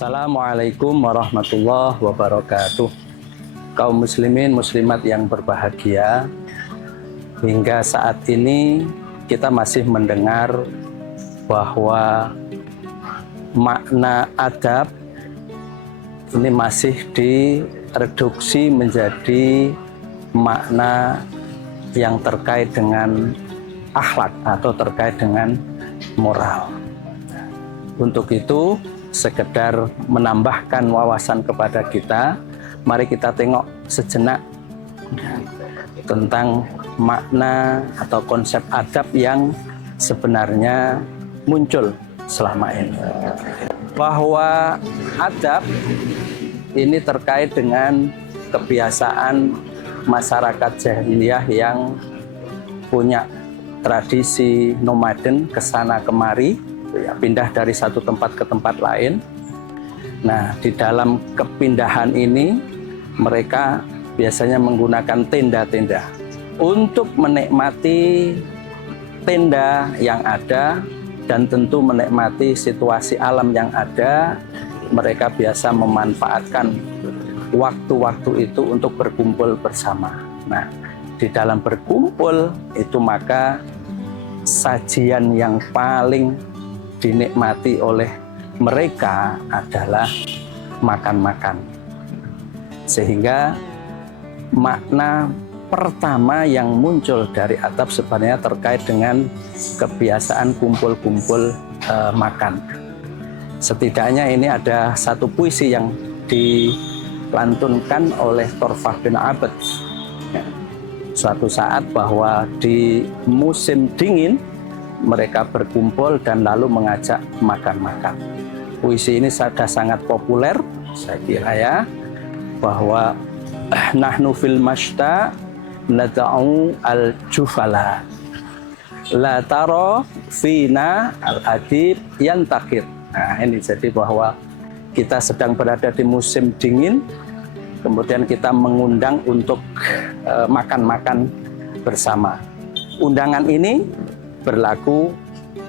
Assalamualaikum warahmatullahi wabarakatuh. Kaum muslimin muslimat yang berbahagia, hingga saat ini kita masih mendengar bahwa makna adab ini masih direduksi menjadi makna yang terkait dengan akhlak atau terkait dengan moral. Untuk itu, sekedar menambahkan wawasan kepada kita, mari kita tengok sejenak tentang makna atau konsep adab yang sebenarnya muncul selama ini. Bahwa adab ini terkait dengan kebiasaan masyarakat jahiliyah yang punya tradisi nomaden kesana kemari, pindah dari satu tempat ke tempat lain. Nah, di dalam kepindahan ini mereka biasanya menggunakan tenda-tenda. Untuk menikmati tenda yang ada dan tentu menikmati situasi alam yang ada, mereka biasa memanfaatkan waktu-waktu itu untuk berkumpul bersama. Nah, di dalam berkumpul itu maka sajian yang paling dinikmati oleh mereka adalah makan-makan. Sehingga makna pertama yang muncul dari adab sebenarnya terkait dengan kebiasaan kumpul-kumpul makan. Setidaknya ini ada satu puisi yang dilantunkan oleh Torfah bin Abed. Suatu saat bahwa di musim dingin mereka berkumpul dan lalu mengajak makan-makan. Puisi ini sudah sangat populer, saya kira ya, bahwa nahnu fil mashta nad'u al-jufala la taro fina al-adib yantakir. Nah, ini jadi bahwa kita sedang berada di musim dingin, kemudian kita mengundang untuk makan-makan bersama. Undangan ini berlaku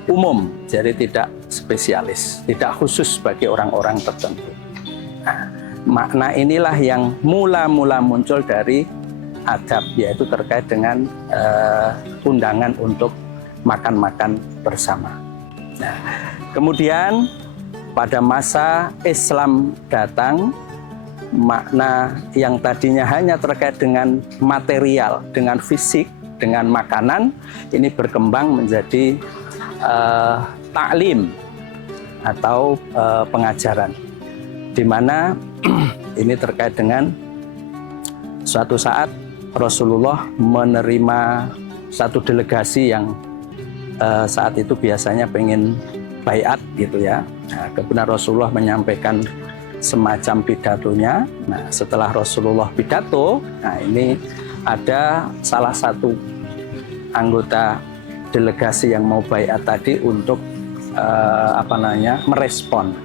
umum, jadi tidak spesialis, tidak khusus bagi orang-orang tertentu. Nah, makna inilah yang mula-mula muncul dari adab, yaitu terkait dengan undangan untuk makan-makan bersama. Nah, kemudian pada masa Islam datang, makna yang tadinya hanya terkait dengan material, dengan fisik, dengan makanan, ini berkembang menjadi taklim atau pengajaran, di mana ini terkait dengan suatu saat Rasulullah menerima satu delegasi yang saat itu biasanya pengen baiat gitu ya. Nah, kemudian Rasulullah menyampaikan semacam pidatonya. Nah, setelah Rasulullah pidato, nah ini ada salah satu anggota delegasi yang mau baiat tadi untuk merespon.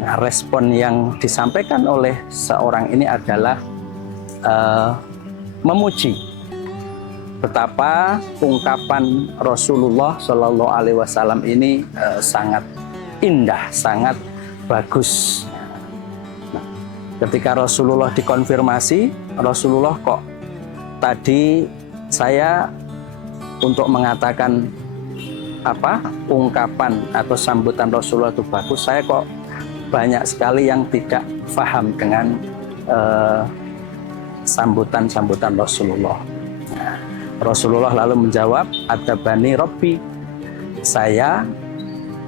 Nah, respon yang disampaikan oleh seorang ini adalah memuji betapa ungkapan Rasulullah Shallallahu Alaihi Wasallam ini sangat indah, sangat bagus. Nah, ketika Rasulullah dikonfirmasi, Rasulullah kok tadi saya untuk mengatakan ungkapan atau sambutan Rasulullah itu bagus, saya kok banyak sekali yang tidak paham dengan sambutan Rasulullah. Nah, Rasulullah lalu menjawab, adabani Rabbi, saya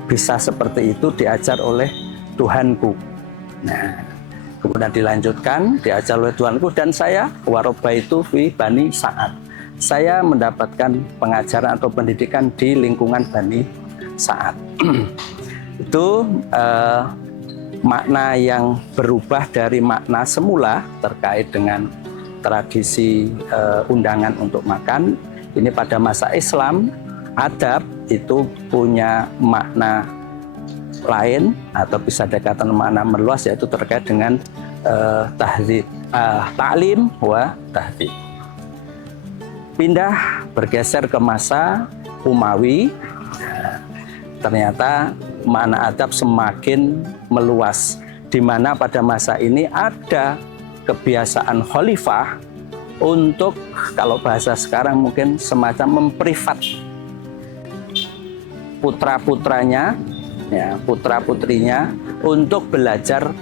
bisa seperti itu diajar oleh Tuhanku. Nah, kemudian dilanjutkan, diajar oleh Tuhanku, dan saya warobaitu fi Bani Sa'ad. Saya mendapatkan pengajaran atau pendidikan di lingkungan Bani Sa'ad. Itu makna yang berubah dari makna semula terkait dengan tradisi undangan untuk makan. Ini pada masa Islam, adab itu punya makna lain atau bisa dikatakan makna meluas, yaitu terkait dengan ta'lim wa tahdhib. Pindah bergeser ke masa Umawi, ternyata makna adab semakin meluas, di mana pada masa ini ada kebiasaan khalifah untuk, kalau bahasa sekarang mungkin semacam memprivat putra-putranya, ya, putra-putrinya untuk belajar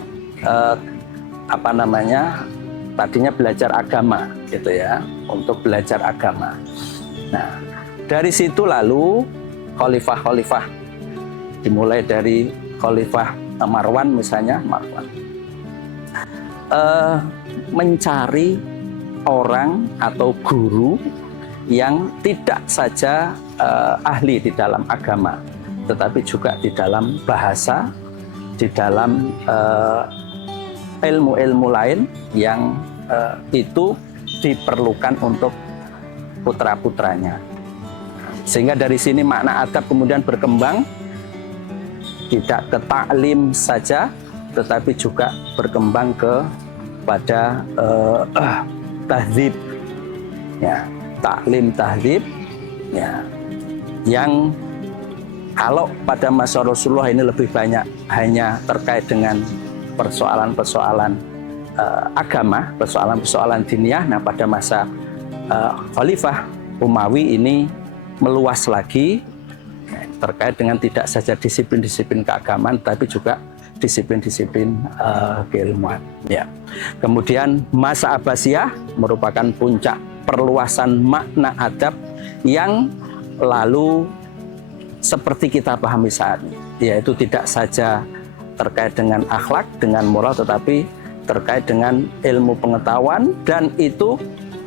tadinya belajar agama gitu ya, untuk belajar agama. Nah, dari situ lalu khalifah-khalifah, dimulai dari Khalifah Marwan misalnya, mencari orang atau guru yang tidak saja ahli di dalam agama, tetapi juga di dalam bahasa, di dalam ilmu-ilmu lain yang itu diperlukan untuk putra-putranya. Sehingga dari sini makna adab kemudian berkembang, tidak ke taklim saja, tetapi juga berkembang kepada tahdzib, ya, taklim tahdzib, ya, yang kalau pada masa Rasulullah ini lebih banyak hanya terkait dengan persoalan-persoalan agama, persoalan-persoalan diniyah. Nah, pada masa Khalifah Umawi ini meluas lagi, terkait dengan tidak saja disiplin-disiplin keagamaan, tapi juga disiplin-disiplin keilmuan. Ya. Kemudian masa Abbasiyah merupakan puncak perluasan makna adab yang lalu seperti kita pahami saat ini, yaitu tidak saja terkait dengan akhlak, dengan moral, tetapi terkait dengan ilmu pengetahuan, dan itu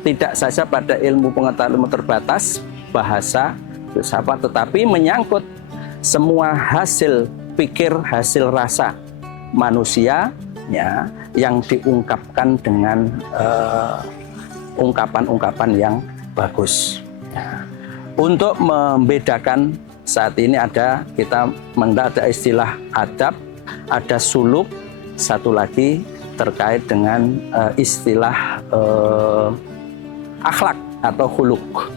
tidak saja pada ilmu pengetahuan ilmu terbatas, bahasa, filsafat, tetapi menyangkut semua hasil pikir, hasil rasa manusia, ya, yang diungkapkan dengan ungkapan-ungkapan yang bagus. Ya. Untuk membedakan saat ini kita ada istilah adab, ada suluk, satu lagi terkait dengan istilah akhlak atau huluk.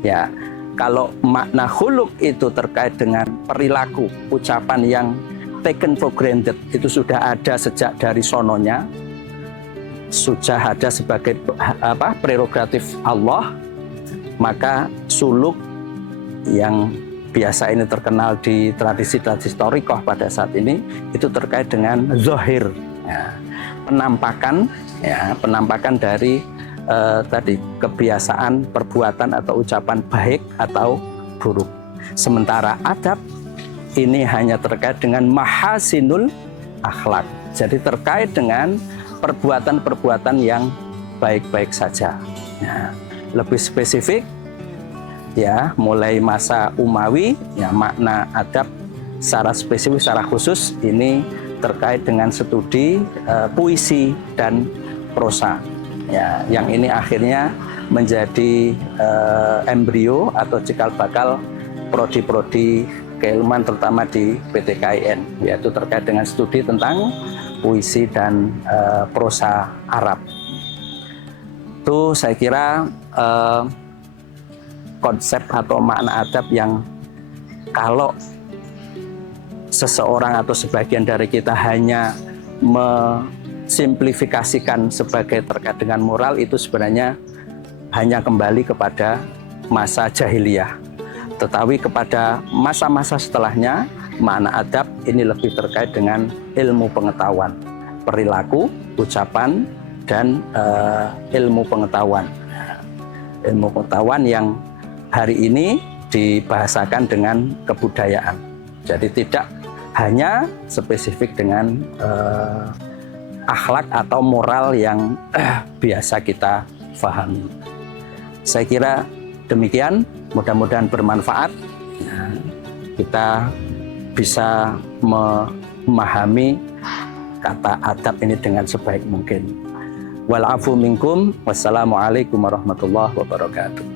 Ya, kalau makna huluk itu terkait dengan perilaku, ucapan yang taken for granted, itu sudah ada sejak dari sononya, sudah ada sebagai prerogatif Allah. Maka suluk yang biasa ini terkenal di tradisi-tradisi thariqah pada saat ini, itu terkait dengan zahir, ya, penampakan dari tadi kebiasaan, perbuatan atau ucapan baik atau buruk. Sementara adab ini hanya terkait dengan mahasinul akhlak, jadi terkait dengan perbuatan-perbuatan yang baik-baik saja. Ya, lebih spesifik, ya, mulai masa Umawi, ya, makna adab secara spesifik, secara khusus ini terkait dengan studi puisi dan prosa, ya, yang ini akhirnya menjadi embrio atau cikal bakal prodi-prodi keilmuan terutama di PTKIN, yaitu terkait dengan studi tentang puisi dan prosa Arab. Itu saya kira konsep atau makna adab yang kalau seseorang atau sebagian dari kita hanya simplifikasikan sebagai terkait dengan moral, itu sebenarnya hanya kembali kepada masa jahiliyah. Tetapi kepada masa-masa setelahnya, makna adab ini lebih terkait dengan ilmu pengetahuan, perilaku, ucapan, dan ilmu pengetahuan. Ilmu pengetahuan yang hari ini dibahasakan dengan kebudayaan. Jadi tidak hanya spesifik dengan akhlak atau moral yang biasa kita pahami. Saya kira demikian, mudah-mudahan bermanfaat. Kita bisa memahami kata adab ini dengan sebaik mungkin. Wal afu minkum, wassalamualaikum warahmatullahi wabarakatuh.